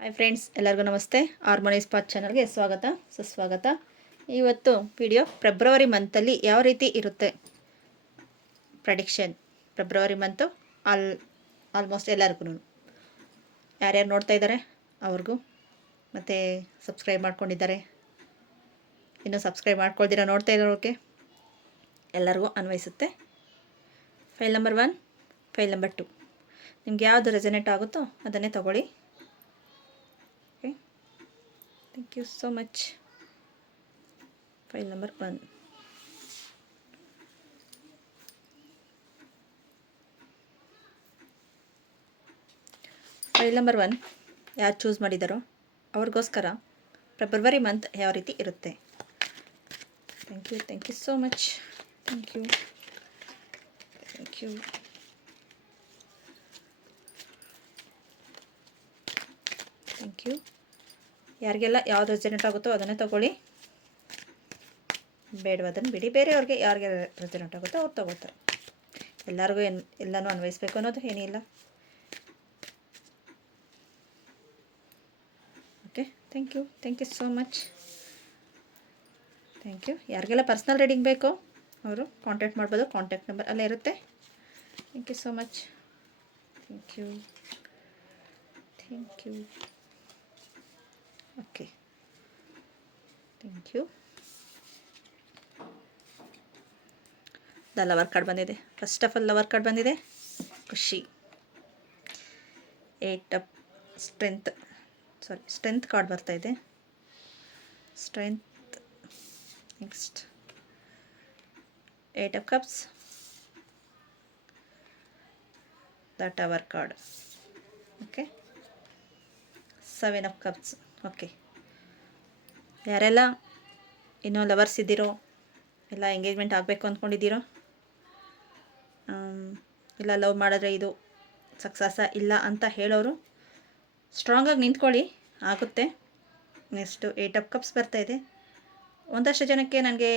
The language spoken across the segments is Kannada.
ಹಾಯ್ ಫ್ರೆಂಡ್ಸ್, ಎಲ್ಲರಿಗೂ ನಮಸ್ತೆ. ಹಾರ್ಮೋನಿ ಸ್ಪಾಟ್ ಚಾನಲ್ಗೆ ಸ್ವಾಗತ ಸುಸ್ವಾಗತ. ಇವತ್ತು ವಿಡಿಯೋ ಫೆಬ್ರವರಿ ಮಂತಲ್ಲಿ ಯಾವ ರೀತಿ ಇರುತ್ತೆ ಪ್ರೆಡಿಕ್ಷನ್. ಫೆಬ್ರವರಿ ಮಂತು ಆಲ್ಮೋಸ್ಟ್ ಎಲ್ಲರಿಗೂ, ಯಾರ್ಯಾರು ನೋಡ್ತಾ ಇದ್ದಾರೆ ಅವ್ರಿಗೂ, ಮತ್ತು ಸಬ್ಸ್ಕ್ರೈಬ್ ಮಾಡ್ಕೊಂಡಿದ್ದಾರೆ, ಇನ್ನೂ ಸಬ್ಸ್ಕ್ರೈಬ್ ಮಾಡ್ಕೊಳ್ದಿರ ನೋಡ್ತಾ ಇರೋರಿಗೆ ಎಲ್ಲರಿಗೂ ಅನ್ವಯಿಸುತ್ತೆ. ಫೈಲ್ ನಂಬರ್ 1, ಫೈಲ್ ನಂಬರ್ 2, ನಿಮ್ಗೆ ಯಾವುದು ರೆಸನೇಟ್ ಆಗುತ್ತೋ ಅದನ್ನೇ ತಗೊಳ್ಳಿ. Thank you so much. File number 1. File number 1 ಯಾರು ಚೂಸ್ ಮಾಡಿದಾರೋ ಅವ್ರಿಗೋಸ್ಕರ ಫೆಬ್ರವರಿ ಮಂತ್ ಯಾವ ರೀತಿ ಇರುತ್ತೆ. Thank you so much. Thank you. ಯಾರಿಗೆಲ್ಲ ಯಾವ್ದು ರೆಸನೇಟ್ ಆಗುತ್ತೋ ಅದನ್ನೇ ತಗೊಳ್ಳಿ, ಬೇಡವಾದನ್ನು ಬಿಡಿ. ಬೇರೆಯವ್ರಿಗೆ ಯಾರಿಗೆ ರೆಸನೇಟ್ ಆಗುತ್ತೋ ಅವ್ರು ತಗೋತಾರೆ. ಎಲ್ಲರಿಗೂ ಎಲ್ಲನೂ ಅನ್ವಯಿಸ್ಬೇಕು ಅನ್ನೋದು ಏನಿಲ್ಲ. Okay, thank you so much. Thank you. ಯಾರಿಗೆಲ್ಲ ಪರ್ಸ್ನಲ್ ರೀಡಿಂಗ್ ಬೇಕೋ ಅವರು ಕಾಂಟ್ಯಾಕ್ಟ್ ಮಾಡ್ಬೋದು, ಕಾಂಟ್ಯಾಕ್ಟ್ ನಂಬರ್ ಅಲ್ಲೇ ಇರುತ್ತೆ. Thank you so much. Thank you. Okay, thank you. Lover card ಬಂದಿದೆ. First of all lover card ಬಂದಿದೆ, ಖುಷಿ. 8 ಆಫ್ ಸ್ಟ್ರೆಂತ್ ಕಾರ್ಡ್ ಬರ್ತಾ ಇದೆ. Strength. Next 8 of cups, the tower card. Okay, 7 of cups. Okay, ಯಾರೆಲ್ಲ ಇನ್ನೂ ಲವರ್ಸ್ ಇದ್ದೀರೋ, ಎಲ್ಲ ಎಂಗೇಜ್ಮೆಂಟ್ ಆಗಬೇಕು ಅಂದ್ಕೊಂಡಿದ್ದೀರೋ, ಇಲ್ಲ ಲವ್ ಮಾಡಿದ್ರೆ ಇದು ಸಕ್ಸಸ್ಸ ಇಲ್ಲ ಅಂತ ಹೇಳೋರು ಸ್ಟ್ರಾಂಗಾಗಿ ನಿಂತ್ಕೊಳ್ಳಿ, ಆಗುತ್ತೆ. ನೆಕ್ಸ್ಟು 8 ಆಫ್ ಕಪ್ಸ್ ಬರ್ತಾಯಿದೆ. ಒಂದಷ್ಟು ಜನಕ್ಕೆ ನನಗೆ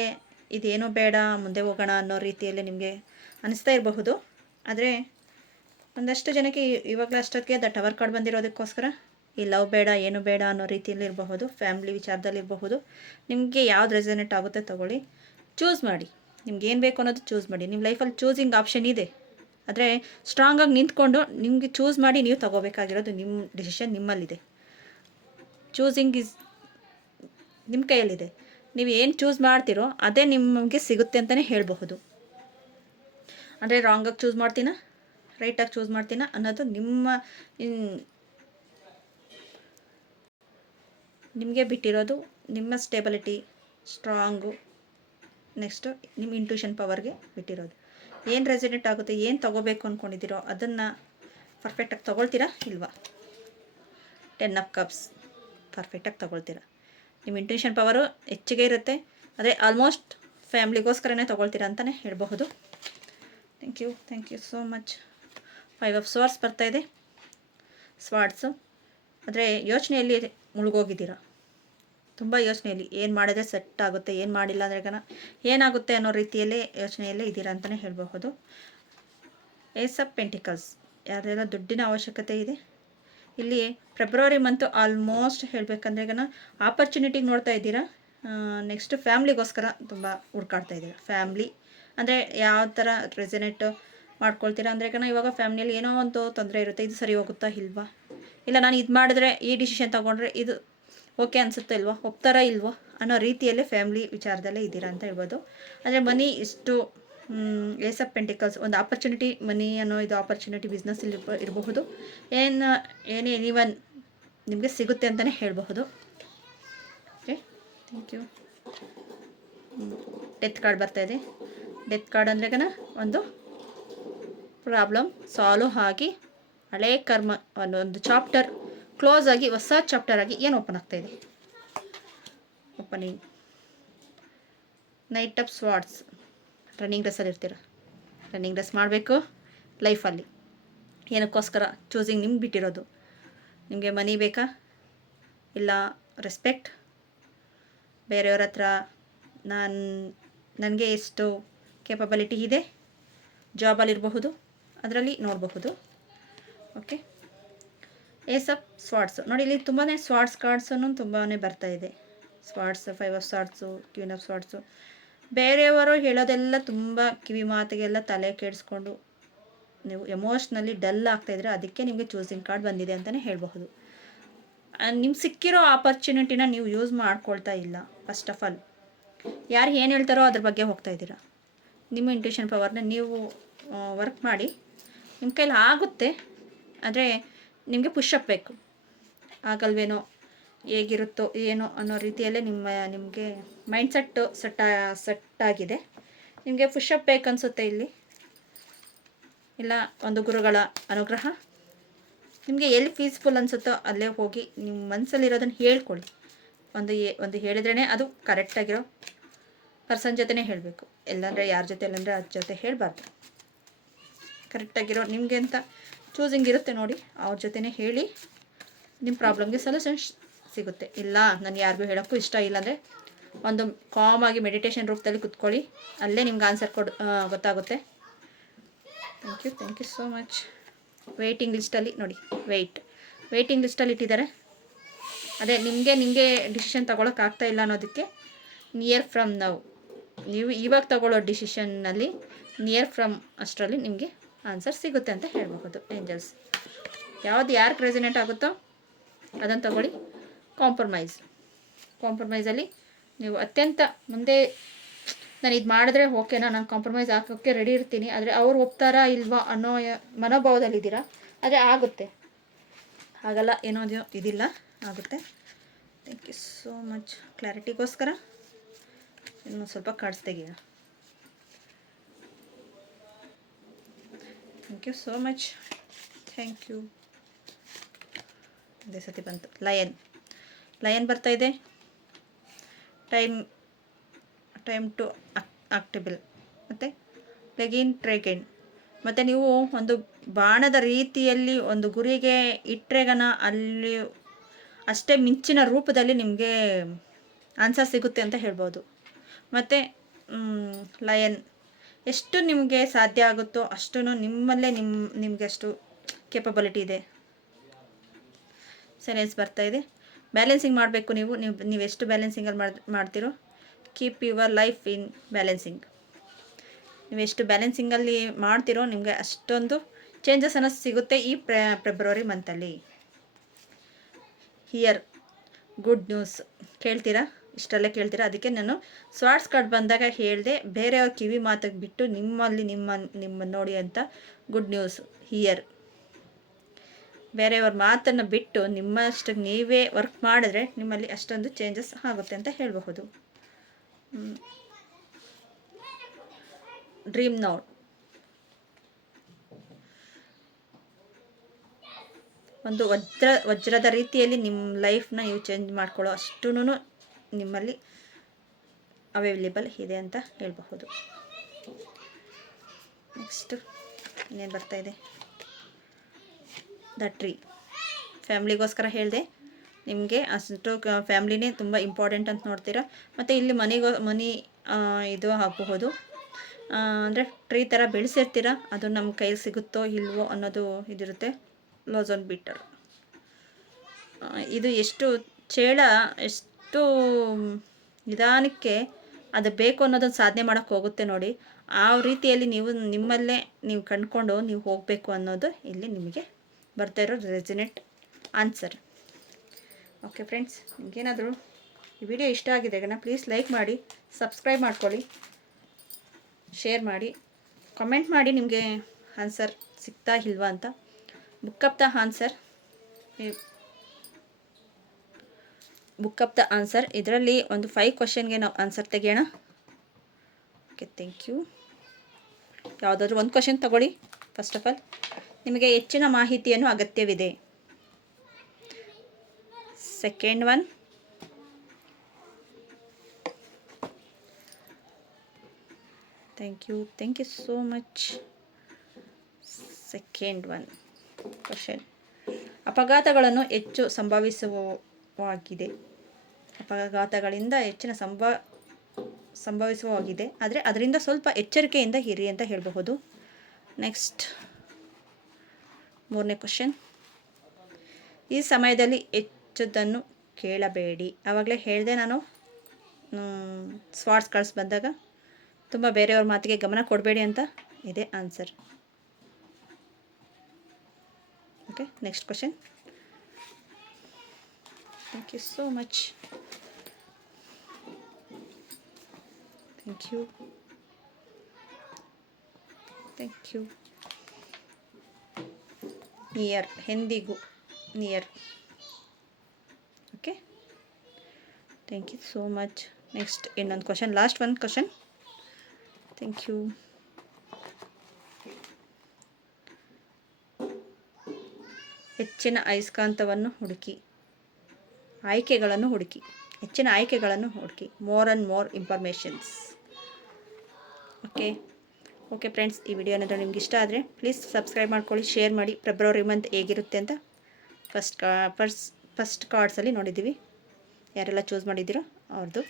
ಇದೇನೂ ಬೇಡ, ಮುಂದೆ ಹೋಗೋಣ ಅನ್ನೋ ರೀತಿಯಲ್ಲಿ ನಿಮಗೆ ಅನಿಸ್ತಾ ಇರಬಹುದು. ಆದರೆ ಒಂದಷ್ಟು ಜನಕ್ಕೆ ಇವಾಗಲೂ ಅಷ್ಟೊತ್ತಿಗೆ ದ ಟವರ್ ಕಾರ್ಡ್ ಬಂದಿರೋದಕ್ಕೋಸ್ಕರ ಈ ಲವ್ ಬೇಡ, ಏನು ಬೇಡ ಅನ್ನೋ ರೀತಿಯಲ್ಲಿ ಇರಬಹುದು, ಫ್ಯಾಮಿಲಿ ವಿಚಾರದಲ್ಲಿ ಇರಬಹುದು. ನಿಮಗೆ ಯಾವ್ದು ರೆಸನೇಟ್ ಆಗುತ್ತೆ ತಗೊಳ್ಳಿ, ಚೂಸ್ ಮಾಡಿ. ನಿಮ್ಗೆ ಏನು ಬೇಕು ಅನ್ನೋದು ಚೂಸ್ ಮಾಡಿ. ನಿಮ್ಮ ಲೈಫಲ್ಲಿ ಚೂಸಿಂಗ್ ಆಪ್ಷನ್ ಇದೆ, ಆದರೆ ಸ್ಟ್ರಾಂಗಾಗಿ ನಿಂತ್ಕೊಂಡು ನಿಮಗೆ ಚೂಸ್ ಮಾಡಿ ನೀವು ತಗೋಬೇಕಾಗಿರೋದು ನಿಮ್ಮ ಡಿಸಿಷನ್ ನಿಮ್ಮಲ್ಲಿದೆ. ಚೂಸಿಂಗ್ ಈಸ್ ನಿಮ್ಮ ಕೈಯಲ್ಲಿದೆ. ನೀವು ಏನು ಚೂಸ್ ಮಾಡ್ತೀರೋ ಅದೇ ನಿಮಗೆ ಸಿಗುತ್ತೆ ಅಂತಲೇ ಹೇಳಬಹುದು. ಅಂದರೆ ರಾಂಗಾಗಿ ಚೂಸ್ ಮಾಡ್ತೀನ, ರೈಟಾಗಿ ಚೂಸ್ ಮಾಡ್ತೀನ ಅನ್ನೋದು ನಿಮಗೆ ಬಿಟ್ಟಿರೋದು. ನಿಮ್ಮ ಸ್ಟೇಬಿಲಿಟಿ, ಸ್ಟ್ರಾಂಗು, ನೆಕ್ಸ್ಟು ನಿಮ್ಮ ಇಂಟ್ಯೂಷನ್ ಪವರ್ಗೆ ಬಿಟ್ಟಿರೋದು. ಏನು ರೆಸನೇಟ್ ಆಗುತ್ತೆ, ಏನು ತೊಗೋಬೇಕು ಅಂದ್ಕೊಂಡಿದ್ದೀರೋ ಅದನ್ನು ಪರ್ಫೆಕ್ಟಾಗಿ ತೊಗೊಳ್ತೀರಾ ಇಲ್ವಾ. 10 ಆಫ್ ಕಪ್ಸ್ ಪರ್ಫೆಕ್ಟಾಗಿ ತೊಗೊಳ್ತೀರಾ. ನಿಮ್ಮ ಇಂಟ್ಯೂಷನ್ ಪವರು ಹೆಚ್ಚಿಗೆ ಇರುತ್ತೆ, ಆದರೆ ಆಲ್ಮೋಸ್ಟ್ ಫ್ಯಾಮ್ಲಿಗೋಸ್ಕರನೇ ತೊಗೊಳ್ತೀರಾ ಅಂತಲೇ ಹೇಳಬಹುದು. Thank you so much. 5 of swords ಬರ್ತಾಯಿದೆ. ಸ್ವಾರ್ಡ್ಸು ಆದರೆ ಯೋಚನೆಯಲ್ಲಿ ಮುಳುಗೋಗಿದ್ದೀರಾ, ತುಂಬ ಯೋಚನೆಯಲ್ಲಿ. ಏನು ಮಾಡಿದ್ರೆ ಸೆಟ್ ಆಗುತ್ತೆ, ಏನು ಮಾಡಿಲ್ಲ ಅಂದರೆ ಏನಾಗುತ್ತೆ ಅನ್ನೋ ರೀತಿಯಲ್ಲೇ ಯೋಚನೆಯಲ್ಲೇ ಇದ್ದೀರಾ ಅಂತಲೇ ಹೇಳಬಹುದು. ಏಸ್ ಆಫ್ ಪೆಂಟಿಕಲ್ಸ್, ಯಾರೆಲ್ಲ ದುಡ್ಡಿನ ಅವಶ್ಯಕತೆ ಇದೆ ಇಲ್ಲಿ ಫೆಬ್ರವರಿ ಮಂತು ಆಲ್ಮೋಸ್ಟ್ ಹೇಳಬೇಕಂದ್ರೆ ಆಪರ್ಚುನಿಟಿಗೆ ನೋಡ್ತಾ ಇದ್ದೀರಾ. ನೆಕ್ಸ್ಟ್ ಫ್ಯಾಮ್ಲಿಗೋಸ್ಕರ ತುಂಬ ಹುಡ್ಕಾಡ್ತಾ ಇದ್ದೀರಾ. ಫ್ಯಾಮ್ಲಿ ಅಂದರೆ ಯಾವ ಥರ ರೆಸನೇಟ್ ಮಾಡ್ಕೊಳ್ತೀರಾ ಅಂದರೆ ಇವಾಗ ಫ್ಯಾಮಿಲಿಯಲ್ಲಿ ಏನೋ ಒಂದು ತೊಂದರೆ ಇರುತ್ತೆ, ಇದು ಸರಿ ಹೋಗುತ್ತಾ ಇಲ್ವಾ, ಇಲ್ಲ ನಾನು ಇದು ಮಾಡಿದ್ರೆ ಈ ಡಿಸಿಷನ್ ತೊಗೊಂಡ್ರೆ ಇದು ಓಕೆ ಅನಿಸುತ್ತೆ ಇಲ್ವೋ, ಒಪ್ತಾರಾ ಇಲ್ವೋ ಅನ್ನೋ ರೀತಿಯಲ್ಲೇ ಫ್ಯಾಮ್ಲಿ ವಿಚಾರದಲ್ಲೇ ಇದ್ದೀರಾ ಅಂತ ಹೇಳ್ಬೋದು. ಅಂದರೆ ಮನಿ ಇಷ್ಟು ಏಸ್ ಆಫ್ ಪೆಂಟಿಕಲ್ಸ್ ಒಂದು ಆಪರ್ಚುನಿಟಿ, ಮನಿ ಅನ್ನೋ ಇದು ಆಪರ್ಚುನಿಟಿ ಬಿಸ್ನೆಸ್ಸಲ್ಲಿ ಇರಬಹುದು. ಎನಿವನ್ ನಿಮಗೆ ಸಿಗುತ್ತೆ ಅಂತಲೇ ಹೇಳಬಹುದು. Okay, thank you. Death card ಬರ್ತಾಯಿದೆ. ಡೆತ್ ಕಾರ್ಡ್ ಅಂದ್ರೆ ಒಂದು ಪ್ರಾಬ್ಲಮ್ ಸಾಲ್ವ್ ಆಗಿ ಹಳೇ ಕರ್ಮ ಒಂದು ಚಾಪ್ಟರ್ ಕ್ಲೋಸ್ ಆಗಿ ಹೊಸ ಚಾಪ್ಟರ್ ಆಗಿ ಏನು ಓಪನ್ ಆಗ್ತಾಯಿದೆ. Opening. Night of swords, running ರೇಸಲ್ಲಿ ಇರ್ತೀರ. ರನ್ನಿಂಗ್ ರೇಸ್ ಮಾಡಬೇಕು ಲೈಫಲ್ಲಿ. ಏನಕ್ಕೋಸ್ಕರ ಚೂಸಿಂಗ್ ನಿಮ್ಗೆ ಬಿಟ್ಟಿರೋದು. ನಿಮಗೆ ಮನಿ ಬೇಕಾ, ಇಲ್ಲ ರೆಸ್ಪೆಕ್ಟ್, ಬೇರೆಯವ್ರ ಹತ್ರ ನನಗೆ ಎಷ್ಟು ಕೇಪಬಿಲಿಟಿ ಇದೆ, ಜಾಬಲ್ಲಿರಬಹುದು, ಅದರಲ್ಲಿ ನೋಡಬಹುದು. ಓಕೆ, ಏಸ್ ಆಫ್ ಸ್ವಾರ್ಡ್ಸು ನೋಡಿ, ಇಲ್ಲಿ ತುಂಬಾ ಸ್ವಾರ್ಡ್ಸ್ ಕಾರ್ಡ್ಸನ್ನು ತುಂಬಾ ಬರ್ತಾ ಇದೆ. ಸ್ವಾರ್ಡ್ಸ್, 5 ಆಫ್ ಸ್ವಾರ್ಡ್ಸು, ಕ್ವೀನ್ ಆಫ್ ಸ್ವಾರ್ಡ್ಸು. ಬೇರೆಯವರು ಹೇಳೋದೆಲ್ಲ ತುಂಬ ಕಿವಿ ಮಾತಿಗೆಲ್ಲ ತಲೆ ಕೆಡಿಸ್ಕೊಂಡು ನೀವು ಎಮೋಷ್ನಲಿ ಡಲ್ ಆಗ್ತಾಯಿದ್ರೆ ಅದಕ್ಕೆ ನಿಮಗೆ ಚೂಸಿಂಗ್ ಕಾರ್ಡ್ ಬಂದಿದೆ ಅಂತಲೇ ಹೇಳಬಹುದು. ನಿಮ್ಗೆ ಸಿಕ್ಕಿರೋ ಆಪರ್ಚುನಿಟಿನ ನೀವು ಯೂಸ್ ಮಾಡ್ಕೊಳ್ತಾ ಇಲ್ಲ. ಫಸ್ಟ್ ಆಫ್ ಆಲ್ ಯಾರು ಏನು ಹೇಳ್ತಾರೋ ಅದ್ರ ಬಗ್ಗೆ ಹೋಗ್ತಾ ಇದ್ದೀರಾ. ನಿಮ್ಮ ಇಂಟ್ಯೂಷನ್ ಪವರ್ನ ನೀವು ವರ್ಕ್ ಮಾಡಿ. ನಿಮ್ಮ ಕೈಲಿ ಆಗುತ್ತೆ, ಆದರೆ ನಿಮಗೆ ಪುಷಪ್ ಬೇಕು. ಆಗಲ್ವೇನೋ, ಹೇಗಿರುತ್ತೋ ಏನೋ ಅನ್ನೋ ರೀತಿಯಲ್ಲೇ ನಿಮಗೆ ಮೈಂಡ್ಸೆಟ್ಟು ಸೆಟ್ ಆಗಿದೆ. ನಿಮಗೆ ಪುಷಪ್ ಬೇಕನ್ಸುತ್ತೆ ಇಲ್ಲಿ, ಇಲ್ಲ ಒಂದು ಗುರುಗಳ ಅನುಗ್ರಹ. ನಿಮಗೆ ಎಲ್ಲಿ ಪೀಸ್ಫುಲ್ ಅನಿಸುತ್ತೋ ಅಲ್ಲೇ ಹೋಗಿ ನಿಮ್ಮ ಮನಸ್ಸಲ್ಲಿರೋದನ್ನು ಹೇಳ್ಕೊಳ್ಳಿ. ಒಂದು ಹೇಳಿದ್ರೇ ಅದು ಕರೆಕ್ಟಾಗಿರೋ ಪರ್ಸನ್ ಜೊತೆನೇ ಹೇಳಬೇಕು. ಎಲ್ಲಂದರೆ ಯಾರ ಜೊತೆ, ಇಲ್ಲಾಂದರೆ ಅದ್ರ ಜೊತೆ ಹೇಳಬಾರ್ದು. ಕರೆಕ್ಟಾಗಿರೋ ನಿಮಗೆ ಅಂತ ಚೂಸಿಂಗ್ ಇರುತ್ತೆ ನೋಡಿ, ಅವ್ರ ಜೊತೆನೇ ಹೇಳಿ. ನಿಮ್ಮ ಪ್ರಾಬ್ಲಮ್ಗೆ ಸೊಲ್ಯೂಷನ್ ಸಿಗುತ್ತೆ. ಇಲ್ಲ ನಾನು ಯಾರಿಗೂ ಹೇಳೋಕ್ಕೂ ಇಷ್ಟ ಇಲ್ಲಾಂದರೆ ಒಂದು ಕಾಮಾಗಿ ಮೆಡಿಟೇಷನ್ ರೂಪದಲ್ಲಿ ಕುತ್ಕೊಳ್ಳಿ, ಅಲ್ಲೇ ನಿಮ್ಗೆ ಆನ್ಸರ್ ಗೊತ್ತಾಗುತ್ತೆ. Thank you so much. Waiting ಲಿಸ್ಟಲ್ಲಿ ನೋಡಿ, ವೆಯ್ಟಿಂಗ್ ಲಿಸ್ಟಲ್ಲಿ ಇಟ್ಟಿದ್ದಾರೆ. ಅದೇ ನಿಮಗೆ ಡಿಸಿಷನ್ ತೊಗೊಳಕ್ಕಾಗ್ತಾ ಇಲ್ಲ ಅನ್ನೋದಕ್ಕೆ ನಿಯರ್ ಫ್ರಮ್ ನೌ, ನೀವು ಇವಾಗ ತಗೊಳ್ಳೋ ಡಿಸಿಷನ್ನಲ್ಲಿ ನಿಯರ್ ಫ್ರಮ್ ಅಷ್ಟರಲ್ಲಿ ನಿಮಗೆ ಆನ್ಸರ್ ಸಿಗುತ್ತೆ ಅಂತ ಹೇಳಬಹುದು. ಏಂಜಲ್ಸ್ ಯಾರಿಗೆ ರೆಸನೇಟ್ ಆಗುತ್ತೋ ಅದನ್ನು ತಗೊಳ್ಳಿ. ಕಾಂಪ್ರಮೈಸಲ್ಲಿ ನೀವು ಅತ್ಯಂತ ಮುಂದೆ ನಾನು ಇದು ಮಾಡಿದ್ರೆ ಓಕೆನಾ, ನಾನು ಕಾಂಪ್ರಮೈಸ್ ಹಾಕೋಕ್ಕೆ ರೆಡಿ ಇರ್ತೀನಿ, ಆದರೆ ಅವ್ರು ಒಪ್ತಾರಾ ಇಲ್ವಾ ಅನ್ನೋ ಮನೋಭಾವದಲ್ಲಿದ್ದೀರಾ. ಆದರೆ ಆಗುತ್ತೆ, ಹಾಗಲ್ಲ ಏನೋ ಇದಿಲ್ಲ, ಆಗುತ್ತೆ. Thank you so much. ಕ್ಲಾರಿಟಿಗೋಸ್ಕರ ಇನ್ನು ಸ್ವಲ್ಪ ಕಾರ್ಡ್ಸ್ ತೆಗಿಯೋಣ. Thank you so much. Thank you. ಅದೇ ಸತಿ ಬಂತು ಲಯನ್ ಬರ್ತಾ ಇದೆ. ಟೈಮ್ ಟು ಆಕ್ಟೇಬಲ್ ಮತ್ತು ಲೆಗಿನ್ ಟ್ರೇಗನ್. ಮತ್ತು ನೀವು ಒಂದು ಬಾಣದ ರೀತಿಯಲ್ಲಿ ಒಂದು ಗುರಿಗೆ ಇಟ್ಟರೆಗನ ಅಲ್ಲಿ ಅಷ್ಟೇ ಮಿಂಚಿನ ರೂಪದಲ್ಲಿ ನಿಮಗೆ ಆನ್ಸರ್ ಸಿಗುತ್ತೆ ಅಂತ ಹೇಳ್ಬೋದು. ಮತ್ತು ಲಯನ್ ಎಷ್ಟು ನಿಮಗೆ ಸಾಧ್ಯ ಆಗುತ್ತೋ ಅಷ್ಟು ನಿಮ್ಮಲ್ಲೇ ನಿಮಗೆ ಅಷ್ಟು ಕೇಪಬಿಲಿಟಿ ಇದೆ. ಸೆಲೆನ್ಸ್ ಬರ್ತಾ ಇದೆ. ಬ್ಯಾಲೆನ್ಸಿಂಗ್ ಮಾಡಬೇಕು. ನೀವು ಎಷ್ಟು ಬ್ಯಾಲೆನ್ಸಿಂಗಲ್ಲಿ ಮಾಡ್ತೀರೋ, keep your life in balancing. ನೀವು ಎಷ್ಟು ಬ್ಯಾಲೆನ್ಸಿಂಗಲ್ಲಿ ಮಾಡ್ತೀರೋ ನಿಮಗೆ ಅಷ್ಟೊಂದು ಚೇಂಜಸ್ ಅನ್ನೋದು ಸಿಗುತ್ತೆ ಈ ಫೆಬ್ರವರಿ ಮಂತಲ್ಲಿ. ಹಿಯರ್ ಗುಡ್ ನ್ಯೂಸ್ ಕೇಳ್ತೀರಾ, ಇಷ್ಟೆಲ್ಲ ಕೇಳ್ತೀರಾ. ಅದಕ್ಕೆ ನಾನು ಸ್ವಾರ್ಡ್ಸ್ ಕಾರ್ಡ್ ಬಂದಾಗ ಹೇಳಿದೆ, ಬೇರೆಯವ್ರ ಕಿವಿ ಮಾತಿಗೆ ಬಿಟ್ಟು ನಿಮ್ಮ ನೋಡಿ ಅಂತ. Good news here. ಬೇರೆಯವ್ರ ಮಾತನ್ನು ಬಿಟ್ಟು ನಿಮ್ಮಷ್ಟಕ್ಕೆ ನೀವೇ ವರ್ಕ್ ಮಾಡಿದ್ರೆ ನಿಮ್ಮಲ್ಲಿ ಅಷ್ಟೊಂದು ಚೇಂಜಸ್ ಆಗುತ್ತೆ ಅಂತ ಹೇಳಬಹುದು. Dream now. ಒಂದು ವಜ್ರದ ರೀತಿಯಲ್ಲಿ ನಿಮ್ಮ ಲೈಫ್ನ ನೀವು ಚೇಂಜ್ ಮಾಡ್ಕೊಳ್ಳೋ ಅಷ್ಟೂ ನಿಮ್ಮಲ್ಲಿ ಅವೈಲೇಬಲ್ ಇದೆ ಅಂತ ಹೇಳಬಹುದು. ನೆಕ್ಸ್ಟ್ ಇನ್ನೇನು ಬರ್ತಾ ಇದೆ? The tree. ಫ್ಯಾಮ್ಲಿಗೋಸ್ಕರ ಹೇಳಿದೆ, ನಿಮಗೆ ಅಷ್ಟು ಫ್ಯಾಮ್ಲಿನೇ ತುಂಬ ಇಂಪಾರ್ಟೆಂಟ್ ಅಂತ ನೋಡ್ತೀರಾ. ಮತ್ತು ಇಲ್ಲಿ ಮನಿ ಇದು ಆಗಬಹುದು, ಅಂದರೆ ಟ್ರೀ ಥರ ಬೆಳೆಸಿರ್ತೀರ, ಅದು ನಮ್ಮ ಕೈಗೆ ಸಿಗುತ್ತೋ ಇಲ್ವೋ ಅನ್ನೋದು ಇದಿರುತ್ತೆ. ಲೋಸ್ ಆನ್ ಬೀಟರ್. ಇದು ಎಷ್ಟು ನಿಧಾನಕ್ಕೆ ಅದು ಬೇಕು ಅನ್ನೋದನ್ನು ಸಾಧನೆ ಮಾಡೋಕ್ಕೆ ಹೋಗುತ್ತೆ ನೋಡಿ. ಆ ರೀತಿಯಲ್ಲಿ ನಿಮ್ಮಲ್ಲೇ ನೀವು ಕಂಡುಕೊಂಡು ನೀವು ಹೋಗಬೇಕು ಅನ್ನೋದು ಇಲ್ಲಿ ನಿಮಗೆ ಬರ್ತಾ ಇರೋ ರೆಸಿನೆಟ್ ಆನ್ಸರ್. ಓಕೆ ಫ್ರೆಂಡ್ಸ್, ನಿಮಗೇನಾದರೂ ಈ ವಿಡಿಯೋ ಇಷ್ಟ ಆಗಿದೆ ಪ್ಲೀಸ್ ಲೈಕ್ ಮಾಡಿ, ಸಬ್ಸ್ಕ್ರೈಬ್ ಮಾಡ್ಕೊಳ್ಳಿ, ಶೇರ್ ಮಾಡಿ, ಕಮೆಂಟ್ ಮಾಡಿ ನಿಮಗೆ ಆನ್ಸರ್ ಸಿಗ್ತಾ ಇಲ್ವಾ ಅಂತ. Book up the answer. ಇದರಲ್ಲಿ ಒಂದು 5 ಕ್ವಶನ್ಗೆ ನಾವು ಆನ್ಸರ್ ತೆಗೆಯೋಣ. Okay, thank you. ಯಾವುದಾದ್ರೂ ಒಂದು ಕ್ವಶನ್ ತಗೊಳ್ಳಿ. ಫಸ್ಟ್ ಆಫ್ ಆಲ್, ನಿಮಗೆ ಹೆಚ್ಚಿನ ಮಾಹಿತಿಯನ್ನು ಅಗತ್ಯವಿದೆ. Second one, thank you so much. Second one question, ಅಪಘಾತಗಳನ್ನು ಹೆಚ್ಚು ಸಂಭವಿಸುವಾಗಿದೆ. ಅಪಘಾತಗಳಿಂದ ಹೆಚ್ಚಿನ ಸಂಭವಿಸುವಾಗಿದೆ, ಆದರೆ ಅದರಿಂದ ಸ್ವಲ್ಪ ಎಚ್ಚರಿಕೆಯಿಂದ ಇರಿ ಅಂತ ಹೇಳಬಹುದು. ನೆಕ್ಸ್ಟ್ 3ನೇ ಕ್ವಶನ್, ಈ ಸಮಯದಲ್ಲಿ ಹೆಚ್ಚುದನ್ನು ಕೇಳಬೇಡಿ. ಆವಾಗಲೇ ಹೇಳಿದೆ ನಾನು, ಸ್ವಾರ್ಟ್ಸ್ ಕಾರ್ಡ್ಸ್ ಬಂದಾಗ ತುಂಬ ಬೇರೆಯವ್ರ ಮಾತಿಗೆ ಗಮನ ಕೊಡಬೇಡಿ ಅಂತ. ಇದೆ answer. Okay, next question. Thank you so much. Thank you. Thank you. Near, ಎಂದಿಗೂ near. Okay, thank you so much. Next ಇನ್ನೊಂದು question, last one question. Thank you. ಹೆಚ್ಚಿನ ಅಯಸ್ಕಾಂತವನ್ನು ಹುಡುಕಿ, ಆಯ್ಕೆಗಳನ್ನು ಹುಡುಕಿ, ಹೆಚ್ಚಿನ ಆಯ್ಕೆಗಳನ್ನು ಹುಡುಕಿ. More and more informations. Okay friends, ಈ ವಿಡಿಯೋ ಏನಾದರೂ ನಿಮ್ಗೆ ಇಷ್ಟ ಆದರೆ ಪ್ಲೀಸ್ ಸಬ್ಸ್ಕ್ರೈಬ್ ಮಾಡ್ಕೊಳ್ಳಿ, ಶೇರ್ ಮಾಡಿ. ಫೆಬ್ರವರಿ ಮಂತ್ ಹೇಗಿರುತ್ತೆ ಅಂತ ಫಸ್ಟ್ ಕಾರ್ಡ್ಸಲ್ಲಿ ನೋಡಿದ್ದೀವಿ. ಯಾರೆಲ್ಲ ಚೂಸ್ ಮಾಡಿದ್ದೀರೋ ಅವ್ರದ್ದು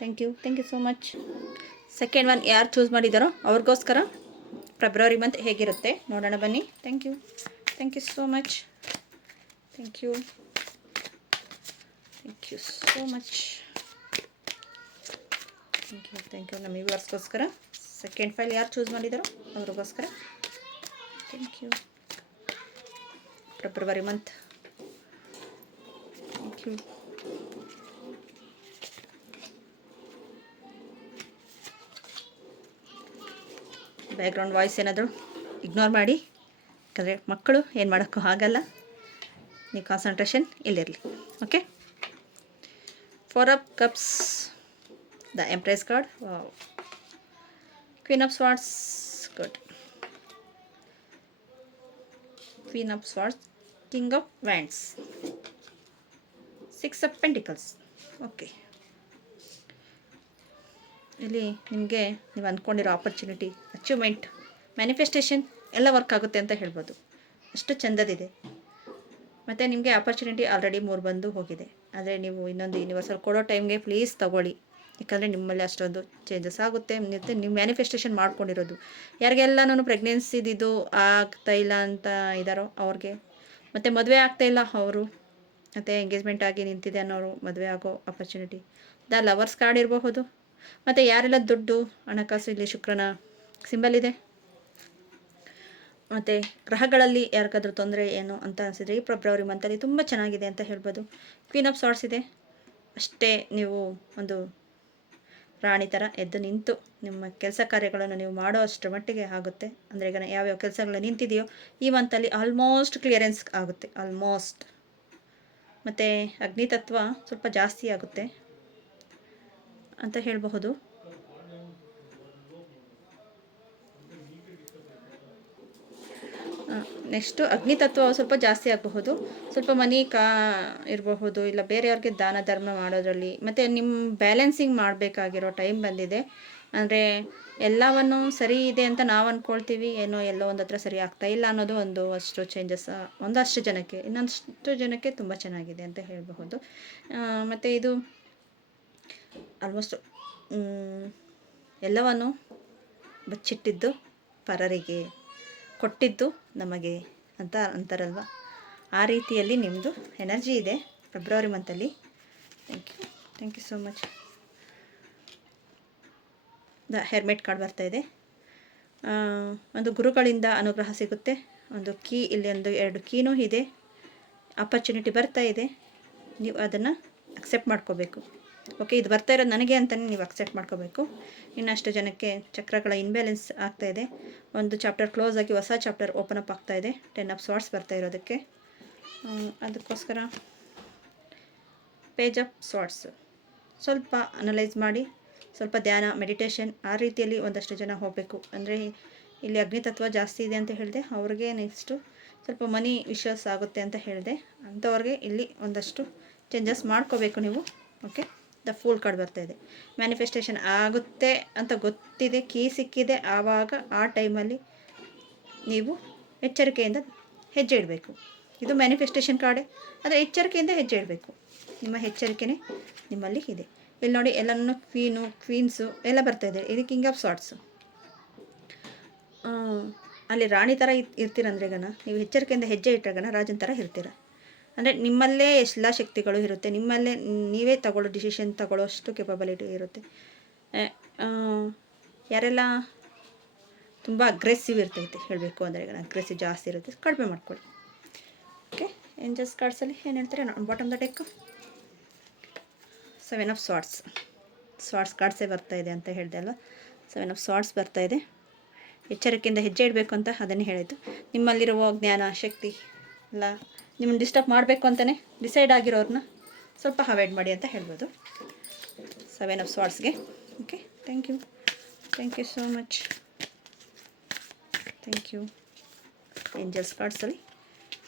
thank you so much. Second one ಯಾರು ಚೂಸ್ ಮಾಡಿದ್ದಾರೋ ಅವ್ರಿಗೋಸ್ಕರ ಫೆಬ್ರವರಿ ಮಂತ್ ಹೇಗಿರುತ್ತೆ ನೋಡೋಣ ಬನ್ನಿ. Thank you so much. Thank you so much. Thank you ನಮ್ಮ ವ್ಯೂವರ್ಸ್ಗೋಸ್ಕರ. ಸೆಕೆಂಡ್ ಫೈಲ್ ಯಾರು ಚೂಸ್ ಮಾಡಿದ್ದಾರೋ ಅವ್ರಿಗೋಸ್ಕರ thank you. February month. Thank you. Background voice ಏನಾದರೂ ಇಗ್ನೋರ್ ಮಾಡಿ, ಯಾಕಂದರೆ ಮಕ್ಕಳು ಏನು ಮಾಡೋಕ್ಕೂ ಆಗಲ್ಲ. ನೀವು ಕಾನ್ಸಂಟ್ರೇಷನ್ ಇಲ್ಲಿರಲಿ. Okay, 4 of Cups, the Empress card. Wow. Queen of Swords, good. Queen of Swords, King of Wands, 6 of Pentacles. Okay, ಇಲ್ಲಿ ನಿಮಗೆ ನೀವು ಅಂದ್ಕೊಂಡಿರೋ ಆಪರ್ಚುನಿಟಿ, ಅಚೀವ್ಮೆಂಟ್, ಮ್ಯಾನಿಫೆಸ್ಟೇಷನ್ ಎಲ್ಲ ವರ್ಕ್ ಆಗುತ್ತೆ ಅಂತ ಹೇಳ್ಬೋದು. ಅಷ್ಟು ಚೆಂದದಿದೆ. ಮತ್ತು ನಿಮಗೆ ಆಪರ್ಚುನಿಟಿ ಆಲ್ರೆಡಿ 3 ಬಂದು ಹೋಗಿದೆ. ಆದರೆ ನೀವು ಇನ್ನೊಂದು ಯೂನಿವರ್ಸಲ್ ಕೊಡೋ ಟೈಮ್ಗೆ ಪ್ಲೀಸ್ ತೊಗೊಳ್ಳಿ, ಯಾಕಂದರೆ ನಿಮ್ಮಲ್ಲಿ ಅಷ್ಟೊಂದು ಚೇಂಜಸ್ ಆಗುತ್ತೆ. ಮತ್ತು ನೀವು ಮ್ಯಾನಿಫೆಸ್ಟೇಷನ್ ಮಾಡ್ಕೊಂಡಿರೋದು ಯಾರಿಗೆಲ್ಲನೂ ಪ್ರೆಗ್ನೆನ್ಸಿದು ಆಗ್ತಾಯಿಲ್ಲ ಅಂತ ಇದ್ದಾರೋ ಅವ್ರಿಗೆ, ಮತ್ತು ಮದುವೆ ಆಗ್ತಾಯಿಲ್ಲ ಅವರು, ಮತ್ತು ಎಂಗೇಜ್ಮೆಂಟ್ ಆಗಿ ನಿಂತಿದೆ ಅನ್ನೋರು ಮದುವೆ ಆಗೋ ಆಪರ್ಚುನಿಟಿ, ದ ಲವರ್ಸ್ ಕಾರ್ಡ್ ಇರಬಹುದು. ಮತ್ತು ಯಾರೆಲ್ಲ ದುಡ್ಡು, ಹಣಕಾಸು, ಇಲ್ಲಿ ಶುಕ್ರನ ಸಿಂಬಲ್ ಇದೆ. ಮತ್ತು ಗ್ರಹಗಳಲ್ಲಿ ಯಾರಿಗಾದ್ರೂ ತೊಂದರೆ ಏನು ಅಂತ ಅನಿಸಿದ್ರೆ ಈ ಫೆಬ್ರವರಿ ಮಂತಲ್ಲಿ ತುಂಬ ಚೆನ್ನಾಗಿದೆ ಅಂತ ಹೇಳ್ಬೋದು. ಕ್ವೀನ್ ಆಫ್ ಸಾರ್ಟ್ಸ್ ಇದೆ. ಅಷ್ಟೇ ನೀವು ಒಂದು ರಾಣಿ ಥರ ಎದ್ದು ನಿಂತು ನಿಮ್ಮ ಕೆಲಸ ಕಾರ್ಯಗಳನ್ನು ನೀವು ಮಾಡೋ ಅಷ್ಟರ ಮಟ್ಟಿಗೆ ಆಗುತ್ತೆ. ಅಂದರೆ ಈಗ ಯಾವ್ಯಾವ ಕೆಲಸಗಳು ನಿಂತಿದೆಯೋ ಈ ಮಂತಲ್ಲಿ ಆಲ್ಮೋಸ್ಟ್ ಕ್ಲಿಯರೆನ್ಸ್ ಆಗುತ್ತೆ, ಆಲ್ಮೋಸ್ಟ್. ಮತ್ತು ಅಗ್ನಿತತ್ವ ಸ್ವಲ್ಪ ಜಾಸ್ತಿ ಆಗುತ್ತೆ ಅಂತ ಹೇಳಬಹುದು. ನೆಕ್ಸ್ಟು ಅಗ್ನಿತತ್ವ ಸ್ವಲ್ಪ ಜಾಸ್ತಿ ಆಗಬಹುದು. ಸ್ವಲ್ಪ ಮನಿ ಇರಬಹುದು, ಇಲ್ಲ ಬೇರೆಯವ್ರಿಗೆ ದಾನ ಧರ್ಮ ಮಾಡೋದ್ರಲ್ಲಿ. ಮತ್ತು ನಿಮ್ಮ ಬ್ಯಾಲೆನ್ಸಿಂಗ್ ಮಾಡಬೇಕಾಗಿರೋ ಟೈಮ್ ಬಂದಿದೆ. ಅಂದರೆ ಎಲ್ಲವನ್ನು ಸರಿ ಇದೆ ಅಂತ ನಾವು ಅಂದ್ಕೊಳ್ತೀವಿ, ಏನೋ ಎಲ್ಲೋ ಒಂದು ಹತ್ರ ಸರಿ ಆಗ್ತಾಯಿಲ್ಲ ಅನ್ನೋದು ಒಂದು ಅಷ್ಟು ಚೇಂಜಸ್ ಒಂದಷ್ಟು ಜನಕ್ಕೆ, ಇನ್ನೊಂದಷ್ಟು ಜನಕ್ಕೆ ತುಂಬ ಚೆನ್ನಾಗಿದೆ ಅಂತ ಹೇಳಬಹುದು. ಮತ್ತು ಇದು ಆಲ್ಮೋಸ್ಟ್ ಎಲ್ಲವನ್ನು ಬಚ್ಚಿಟ್ಟಿದ್ದು ಪರರಿಗೆ, ಕೊಟ್ಟಿದ್ದು ನಮಗೆ ಅಂತ ಅಂತಾರಲ್ವ, ಆ ರೀತಿಯಲ್ಲಿ ನಿಮ್ಮದು ಎನರ್ಜಿ ಇದೆ ಫೆಬ್ರವರಿ ಮಂತಲ್ಲಿ. Thank you so much. The hermit card ಬರ್ತಾಯಿದೆ. ಒಂದು ಗುರುಗಳಿಂದ ಅನುಗ್ರಹ ಸಿಗುತ್ತೆ. ಒಂದು ಕೀ, ಇಲ್ಲಿ ಒಂದು 2 ಕೀನೂ ಇದೆ. ಆಪರ್ಚುನಿಟಿ ಬರ್ತಾ ಇದೆ, ನೀವು ಅದನ್ನು ಅಕ್ಸೆಪ್ಟ್ ಮಾಡ್ಕೋಬೇಕು. ಓಕೆ, ಇದು ಬರ್ತಾ ಇರೋದು ನನಗೆ ಅಂತಲೇ ನೀವು ಅಕ್ಸೆಪ್ಟ್ ಮಾಡ್ಕೋಬೇಕು. ಇನ್ನಷ್ಟು ಜನಕ್ಕೆ ಚಕ್ರಗಳ ಇನ್ಬ್ಯಾಲೆನ್ಸ್ ಆಗ್ತಾಯಿದೆ. ಒಂದು ಚಾಪ್ಟರ್ ಕ್ಲೋಸ್ ಆಗಿ ಹೊಸ ಚಾಪ್ಟರ್ ಓಪನ್ ಅಪ್ ಆಗ್ತಾಯಿದೆ. 10 ಆಫ್ ಸಾರ್ಟ್ಸ್ ಬರ್ತಾ ಇರೋದಕ್ಕೆ. ಅದಕ್ಕೋಸ್ಕರ ಪೇಜ್ ಆಫ್ ಸಾರ್ಟ್ಸ್ ಸ್ವಲ್ಪ ಅನಲೈಸ್ ಮಾಡಿ, ಸ್ವಲ್ಪ ಧ್ಯಾನ, ಮೆಡಿಟೇಷನ್ ಆ ರೀತಿಯಲ್ಲಿ ಒಂದಷ್ಟು ಜನ ಹೋಗಬೇಕು. ಅಂದರೆ ಇಲ್ಲಿ ಅಗ್ನಿತತ್ವ ಜಾಸ್ತಿ ಇದೆ ಅಂತ ಹೇಳಿದೆ, ಅವ್ರಿಗೆ ನೆಕ್ಸ್ಟು ಸ್ವಲ್ಪ ಮನಿ ವಿಶ್ವಾಸ ಆಗುತ್ತೆ ಅಂತ ಹೇಳಿದೆ. ಅಂಥವ್ರಿಗೆ ಇಲ್ಲಿ ಒಂದಷ್ಟು ಚೇಂಜಸ್ ಮಾಡ್ಕೋಬೇಕು ನೀವು. ಓಕೆ, ದ ಫೂಲ್ ಕಾರ್ಡ್ ಬರ್ತಾಯಿದೆ. ಮ್ಯಾನಿಫೆಸ್ಟೇಷನ್ ಆಗುತ್ತೆ ಅಂತ ಗೊತ್ತಿದೆ, ಕೀ ಸಿಕ್ಕಿದೆ, ಆವಾಗ ಆ ಟೈಮಲ್ಲಿ ನೀವು ಎಚ್ಚರಿಕೆಯಿಂದ ಹೆಜ್ಜೆ ಇಡಬೇಕು. ಇದು ಮ್ಯಾನಿಫೆಸ್ಟೇಷನ್ ಕಾರ್ಡೇ, ಆದರೆ ಎಚ್ಚರಿಕೆಯಿಂದ ಹೆಜ್ಜೆ ಇಡಬೇಕು. ನಿಮ್ಮ ಎಚ್ಚರಿಕೆನೇ ನಿಮ್ಮಲ್ಲಿ ಇದೆ. ಇಲ್ಲಿ ನೋಡಿ, ಎಲ್ಲನೂ ಕ್ವೀನ್ಸು ಎಲ್ಲ ಬರ್ತಾಯಿದೆ. ಇದು ಕಿಂಗ್ ಆಫ್ ಸಾರ್ಟ್ಸು. ಅಲ್ಲಿ ರಾಣಿ ಥರ ಇರ್ತೀರಂದ್ರೆ ನೀವು ಎಚ್ಚರಿಕೆಯಿಂದ ಹೆಜ್ಜೆ ಇಟ್ಟಾಗನ ರಾಜನ ಥರ ಇರ್ತೀರ. ಅಂದರೆ ನಿಮ್ಮಲ್ಲೇ ಎಲ್ಲ ಶಕ್ತಿಗಳು ಇರುತ್ತೆ, ನಿಮ್ಮಲ್ಲೇ ನೀವೇ ಡಿಸಿಷನ್ ತಗೊಳ್ಳೋಷ್ಟು ಕೆಪಬಿಲಿಟಿ ಇರುತ್ತೆ. ಯಾರೆಲ್ಲ ತುಂಬ ಅಗ್ರೆಸಿವ್ ಇರ್ತೈತೆ ಹೇಳಬೇಕು ಅಂದರೆ, ಈಗ ಅಗ್ರೆಸಿವ್ ಜಾಸ್ತಿ ಇರುತ್ತೆ, ಕಡಿಮೆ ಮಾಡ್ಕೊಳ್ಳಿ. ಓಕೆ, ಏಂಜಲ್ಸ್ ಕಾರ್ಡ್ಸಲ್ಲಿ ಏನು ಹೇಳ್ತಾರೆ ನೋಡಿ. ಬಾಟಮ್ ದ ಡೆಕ್ 7 ಆಫ್ ಸ್ವಾರ್ಡ್ಸ್ ಕಾರ್ಡ್ಸೇ ಬರ್ತಾಯಿದೆ ಅಂತ ಹೇಳಿದೆ ಅಲ್ವಾ. 7 ಆಫ್ ಸ್ವಾರ್ಡ್ಸ್ ಬರ್ತಾಯಿದೆ. ಎಚ್ಚರಿಕೆಯಿಂದ ಹೆಜ್ಜೆ ಇಡಬೇಕು ಅಂತ ಅದನ್ನೇ ಹೇಳಿದ್ದು. ನಿಮ್ಮಲ್ಲಿರುವ ಜ್ಞಾನ ಶಕ್ತಿ ಎಲ್ಲ ನಿಮ್ಮನ್ನು ಡಿಸ್ಟರ್ಬ್ ಮಾಡಬೇಕು ಅಂತಲೇ ಡಿಸೈಡ್ ಆಗಿರೋರನ್ನ ಸ್ವಲ್ಪ ಅವಾಯ್ಡ್ ಮಾಡಿ ಅಂತ ಹೇಳ್ಬೋದು 7 ಆಫ್ ಸ್ವಾರ್ಡ್ಸ್ಗೆ. Okay, thank you so much. Thank you. Angels ಕಾರ್ಡ್ಸಲ್ಲಿ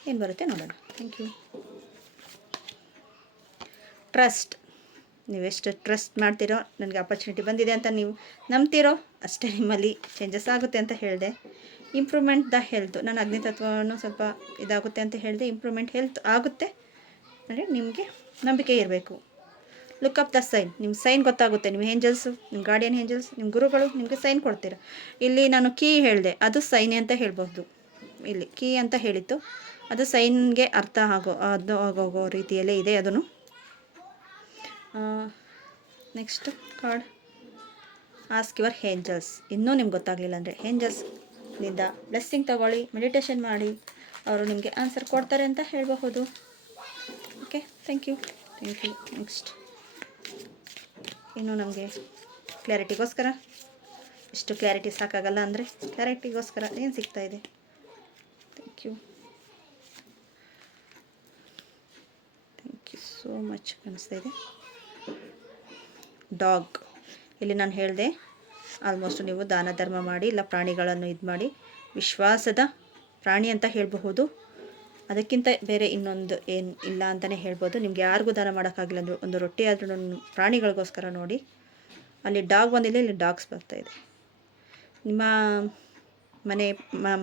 ಏನು ಬರುತ್ತೆ ನೋಡೋಣ. Thank you. ಟ್ರಸ್ಟ್. ನೀವೆಷ್ಟು ಟ್ರಸ್ಟ್ ಮಾಡ್ತೀರೋ, ನನಗೆ ಆಪರ್ಚುನಿಟಿ ಬಂದಿದೆ ಅಂತ ನೀವು ನಂಬ್ತೀರೋ ಅಷ್ಟೇ ನಿಮ್ಮಲ್ಲಿ ಚೇಂಜಸ್ ಆಗುತ್ತೆ ಅಂತ ಹೇಳಿದೆ. Improvement the health. ನಾನು ಅಗ್ನಿತತ್ವವನ್ನು ಸ್ವಲ್ಪ ಇದಾಗುತ್ತೆ ಅಂತ ಹೇಳಿದೆ. ಇಂಪ್ರೂವ್ಮೆಂಟ್ ಹೆಲ್ತ್ ಆಗುತ್ತೆ ಅಂದರೆ ನಿಮಗೆ ನಂಬಿಕೆ ಇರಬೇಕು. Look up the sign. ನಿಮ್ಮ ಸೈನ್ ಗೊತ್ತಾಗುತ್ತೆ. ನಿಮ್ಮ ಏಂಜಲ್ಸು, ನಿಮ್ಮ ಗಾರ್ಡಿಯನ್ ಏಂಜಲ್ಸ್, ನಿಮ್ಮ ಗುರುಗಳು ನಿಮಗೆ ಸೈನ್ ಕೊಡ್ತೀರ. ಇಲ್ಲಿ ನಾನು ಕೀ ಹೇಳಿದೆ, ಅದು ಸೈನ್ ಅಂತ ಹೇಳ್ಬೋದು. ಇಲ್ಲಿ ಕೀ ಅಂತ ಹೇಳಿತ್ತು, ಅದು ಸೈನ್ಗೆ ಅರ್ಥ ಆಗೋಗೋ ರೀತಿಯಲ್ಲೇ ಇದೆ ಅದನ್ನು. Next card, ask your angels. ಇನ್ನೂ ನಿಮ್ಗೆ ಗೊತ್ತಾಗಲಿಲ್ಲ ಅಂದರೆ ಏಂಜಲ್ಸ್ನಿಂದ ಬ್ಲೆಸ್ಸಿಂಗ್ ತಗೊಳ್ಳಿ, ಮೆಡಿಟೇಷನ್ ಮಾಡಿ, ಅವರು ನಿಮಗೆ ಆನ್ಸರ್ ಕೊಡ್ತಾರೆ ಅಂತ ಹೇಳಬಹುದು. Okay, thank you. ನೆಕ್ಸ್ಟ್ ಇನ್ನು ನಮಗೆ ಕ್ಲಾರಿಟಿಗೋಸ್ಕರ, ಇಷ್ಟು ಕ್ಲಾರಿಟಿ ಸಾಕಾಗಲ್ಲ ಅಂದರೆ ಕ್ಲಾರಿಟಿಗೋಸ್ಕರ ಏನು ಸಿಗ್ತಾ ಇದೆ. Thank you so much. ಕಾಣಿಸ್ತಾ ಇದೆ ಡಾಗ್. ಇಲ್ಲಿ ನಾನು ಹೇಳಿದೆ ಆಲ್ಮೋಸ್ಟ್ ನೀವು ದಾನ ಧರ್ಮ ಮಾಡಿ, ಇಲ್ಲ ಪ್ರಾಣಿಗಳನ್ನು ಇದು ಮಾಡಿ, ವಿಶ್ವಾಸದ ಪ್ರಾಣಿ ಅಂತ ಹೇಳಬಹುದು. ಅದಕ್ಕಿಂತ ಬೇರೆ ಇನ್ನೊಂದು ಏನು ಇಲ್ಲ ಅಂತಲೇ ಹೇಳ್ಬೋದು. ನಿಮ್ಗೆ ಯಾರಿಗೂ ದಾನ ಮಾಡೋಕ್ಕಾಗಿಲ್ಲ ಅಂದರೆ ಒಂದು ರೊಟ್ಟಿ ಆದ್ರೂ ಪ್ರಾಣಿಗಳಿಗೋಸ್ಕರ ನೋಡಿ. ಅಲ್ಲಿ ಡಾಗ್ ಬಂದಿಲ್ಲ, ಇಲ್ಲಿ ಡಾಗ್ಸ್ ಬರ್ತಾಯಿದೆ. ನಿಮ್ಮ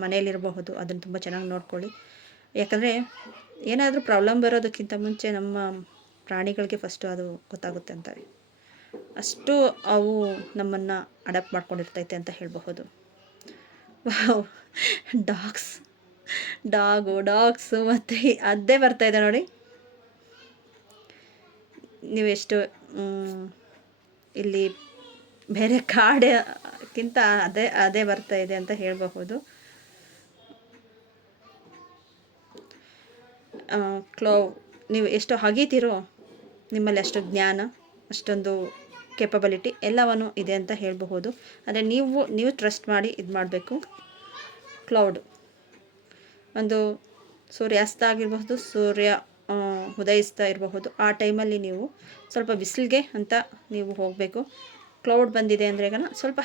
ಮನೆಯಲ್ಲಿರಬಹುದು, ಅದನ್ನು ತುಂಬ ಚೆನ್ನಾಗಿ ನೋಡ್ಕೊಳ್ಳಿ. ಯಾಕಂದರೆ ಏನಾದರೂ ಪ್ರಾಬ್ಲಮ್ ಬರೋದಕ್ಕಿಂತ ಮುಂಚೆ ನಮ್ಮ ಪ್ರಾಣಿಗಳಿಗೆ ಫಸ್ಟು ಅದು ಗೊತ್ತಾಗುತ್ತೆ ಅಂತಾರೆ. ಅಷ್ಟು ಅವು ನಮ್ಮನ್ನು ಅಡಾಪ್ಟ್ ಮಾಡ್ಕೊಂಡಿರ್ತೈತೆ ಅಂತ ಹೇಳಬಹುದು. ಡಾಗ್ಸು ಮತ್ತು ಅದೇ ಬರ್ತಾಯಿದೆ ನೋಡಿ. ನೀವೆಷ್ಟು ಇಲ್ಲಿ ಬೇರೆ ಕಾಡಕ್ಕಿಂತ ಅದೇ ಬರ್ತಾಯಿದೆ ಅಂತ ಹೇಳಬಹುದು. ನೀವು ಎಷ್ಟು ಹಗೀತಿರೋ ನಿಮ್ಮಲ್ಲಿ ಅಷ್ಟು ಜ್ಞಾನ, ಅಷ್ಟೊಂದು ಕೆಪಬಿಲಿಟಿ ಎಲ್ಲವನ್ನೂ ಇದೆ ಅಂತ ಹೇಳಬಹುದು. ಆದರೆ ನೀವು ಟ್ರಸ್ಟ್ ಮಾಡಿ ಇದು ಮಾಡಬೇಕು. ಕ್ಲೌಡ್, ಒಂದು ಸೂರ್ಯಾಸ್ತ ಆಗಿರಬಹುದು, ಸೂರ್ಯ ಉದಯಿಸ್ತಾ ಇರಬಹುದು. ಆ ಟೈಮಲ್ಲಿ ನೀವು ಸ್ವಲ್ಪ ಬಿಸಿಲಿಗೆ ಅಂತ ನೀವು ಹೋಗಬೇಕು. ಕ್ಲೌಡ್ ಬಂದಿದೆ ಅಂದರೆ ಈಗ ಸ್ವಲ್ಪ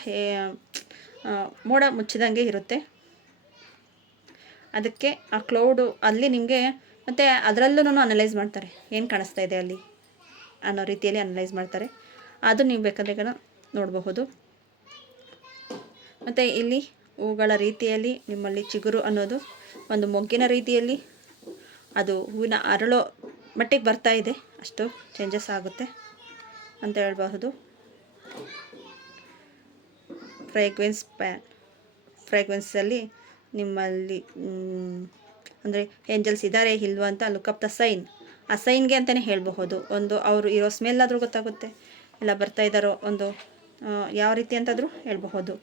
ಮೋಡ ಮುಚ್ಚಿದಂಗೆ ಇರುತ್ತೆ. ಅದಕ್ಕೆ ಆ ಕ್ಲೌಡು ಅಲ್ಲಿ ನಿಮಗೆ, ಮತ್ತು ಅದರಲ್ಲೂ ಅನಲೈಸ್ ಮಾಡ್ತಾರೆ ಏನು ಕಾಣಿಸ್ತಾ ಇದೆ ಅಲ್ಲಿ ಅನ್ನೋ ರೀತಿಯಲ್ಲಿ ಅನಲೈಸ್ ಮಾಡ್ತಾರೆ. ಅದು ನೀವು ಬೇಕಾದ್ರೆ ಈಗ ನೋಡಬಹುದು. ಮತ್ತು ಇಲ್ಲಿ ಹೂಗಳ ರೀತಿಯಲ್ಲಿ ನಿಮ್ಮಲ್ಲಿ ಚಿಗುರು ಅನ್ನೋದು ಒಂದು ಮೊಗ್ಗಿನ ರೀತಿಯಲ್ಲಿ ಅದು ಹೂವಿನ ಅರಳೋ ಮಟ್ಟಿಗೆ ಬರ್ತಾ ಇದೆ. ಅಷ್ಟು ಚೇಂಜಸ್ ಆಗುತ್ತೆ ಅಂತ ಹೇಳಬಹುದು. ಫ್ರೇಗ್ರೆನ್ಸಲ್ಲಿ ನಿಮ್ಮಲ್ಲಿ ಅಂದರೆ ಏಂಜಲ್ಸ್ ಇದ್ದಾರೆ ಇಲ್ವಾ ಅಂತ ಲುಕ್ ಅಪ್ ದ ಸೈನ್. ಆ ಸೈನ್ಗೆ ಅಂತಲೇ ಹೇಳಬಹುದು. ಒಂದು ಅವರು ಇರೋ ಸ್ಮೆಲ್ ಆದರೂ ಗೊತ್ತಾಗುತ್ತೆ, ಇಲ್ಲ ಬರ್ತಾ ಇದ್ದಾರೋ ಒಂದು ಯಾವ ರೀತಿ ಅಂತಾದರೂ ಹೇಳಬಹುದು.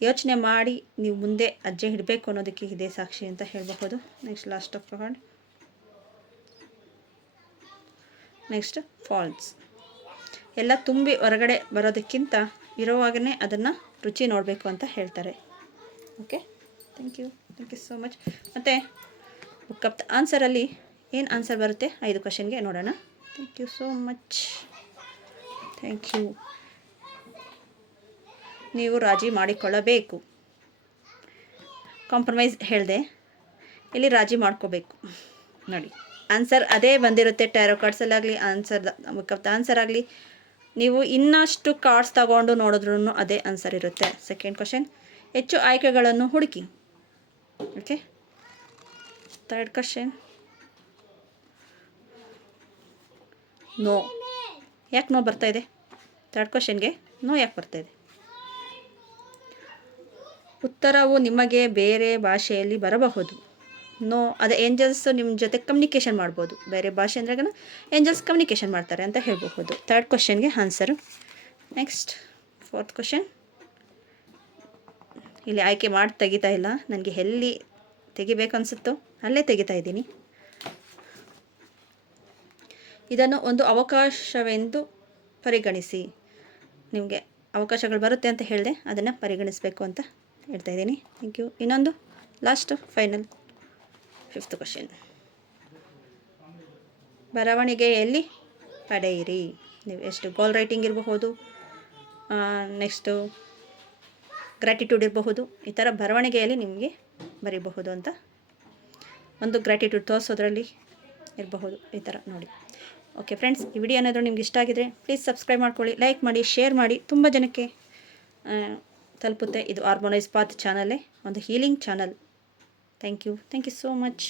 ಯೋಚನೆ ಮಾಡಿ ನೀವು ಮುಂದೆ ಅಜ್ಜೆ ಇಡಬೇಕು ಅನ್ನೋದಕ್ಕೆ ಇದೇ ಸಾಕ್ಷಿ ಅಂತ ಹೇಳಬಹುದು. Next last of card, next falls. ಎಲ್ಲ ತುಂಬಿ ಹೊರಗಡೆ ಬರೋದಕ್ಕಿಂತ ಇರೋವಾಗನೇ ಅದನ್ನು ರುಚಿ ನೋಡಬೇಕು ಅಂತ ಹೇಳ್ತಾರೆ. Okay, thank you so much. ಮತ್ತು ಬುಕ್ ಅಪ್ ದ ಆನ್ಸರಲ್ಲಿ ಏನು ಆನ್ಸರ್ ಬರುತ್ತೆ 5 ಕ್ವಶನ್ಗೆ ನೋಡೋಣ. Thank you so much. Thank you. ನೀವು ರಾಜಿ ಮಾಡಿಕೊಳ್ಳಬೇಕು. ಕಾಂಪ್ರಮೈಸ್ ಹೇಳಿದೆ, ಇಲ್ಲಿ ರಾಜಿ ಮಾಡ್ಕೋಬೇಕು ನೋಡಿ. ಆನ್ಸರ್ ಅದೇ ಬಂದಿರುತ್ತೆ. ಟ್ಯಾರೋ ಕಾರ್ಡ್ಸಲ್ಲಾಗಲಿ ಬುಕ್ ಅಪ್ ದ ಆನ್ಸರ್ ಆಗಲಿ, ನೀವು ಇನ್ನಷ್ಟು ಕಾರ್ಡ್ಸ್ ತಗೊಂಡು ನೋಡಿದ್ರೂ ಅದೇ ಆನ್ಸರ್ ಇರುತ್ತೆ. ಸೆಕೆಂಡ್ ಕ್ವಶನ್, ಹೆಚ್ಚು ಆಯ್ಕೆಗಳನ್ನು ಹುಡುಕಿ. Okay, third question, no. ಯಾಕೆ ನೋ ಬರ್ತಾ ಇದೆ? ಥರ್ಡ್ ಕ್ವಶನ್ಗೆ ನೋ ಯಾಕೆ ಬರ್ತಾ ಇದೆ? ಉತ್ತರವು ನಿಮಗೆ ಬೇರೆ ಭಾಷೆಯಲ್ಲಿ ಬರಬಹುದು. ನೋ ಅದೇ ಏಂಜಲ್ಸು ನಿಮ್ಮ ಜೊತೆ ಕಮ್ಯುನಿಕೇಷನ್ ಮಾಡ್ಬೋದು, ಬೇರೆ ಭಾಷೆ ಅಂದ್ರಾಗ ಏಂಜಲ್ಸ್ ಕಮ್ಯುನಿಕೇಷನ್ ಮಾಡ್ತಾರೆ ಅಂತ ಹೇಳಬಹುದು. 3rd ಕ್ವಶನ್ಗೆ ಆನ್ಸರು. Next 4th question. ಇಲ್ಲಿ ಆಯ್ಕೆ ಮಾಡಿ ತೆಗಿತಾ ಇಲ್ಲ, ನನಗೆ ಎಲ್ಲಿ ತೆಗಿಬೇಕು ಅನಿಸುತ್ತೋ ಅಲ್ಲೇ ತೆಗಿತಾ ಇದ್ದೀನಿ. ಇದನ್ನು ಒಂದು ಅವಕಾಶವೆಂದು ಪರಿಗಣಿಸಿ. ನಿಮಗೆ ಅವಕಾಶಗಳು ಬರುತ್ತೆ ಅಂತ ಹೇಳಿದೆ, ಅದನ್ನು ಪರಿಗಣಿಸಬೇಕು ಅಂತ ಹೇಳ್ತಾ ಇದ್ದೀನಿ. Thank you. ಇನ್ನೊಂದು ಲಾಸ್ಟ್ ಫೈನಲ್ 5th ಕ್ವಶನ್. ಬರವಣಿಗೆಯಲ್ಲಿ ಪಡೆಯಿರಿ. ನೀವು ಎಷ್ಟು ಗೋಲ್ ರೈಟಿಂಗ್ ಇರಬಹುದು, ನೆಕ್ಸ್ಟು ಗ್ರ್ಯಾಟಿಟ್ಯೂಡ್ ಇರಬಹುದು, ಈ ಥರ ಬರವಣಿಗೆಯಲ್ಲಿ ನಿಮಗೆ ಬರೀಬಹುದು ಅಂತ. ಒಂದು ಗ್ರ್ಯಾಟಿಟ್ಯೂಡ್ ತೋರಿಸೋದ್ರಲ್ಲಿ ಇರಬಹುದು, ಈ ಥರ ನೋಡಿ. ಓಕೆ ಫ್ರೆಂಡ್ಸ್, ಈ ವಿಡಿಯೋ ಏನಾದರೂ ನಿಮ್ಗೆ ಇಷ್ಟ ಆಗಿದ್ರೆ ಪ್ಲೀಸ್ ಸಬ್ಸ್ಕ್ರೈಬ್ ಮಾಡ್ಕೊಳ್ಳಿ, ಲೈಕ್ ಮಾಡಿ, ಶೇರ್ ಮಾಡಿ. ತುಂಬ ಜನಕ್ಕೆ ತಲುಪುತ್ತೆ. ಇದು ಹಾರ್ಮೋನೈಸ್ ಪಾತ್ ಚಾನಲ್ಲೇ ಒಂದು healing channel. Thank you so much.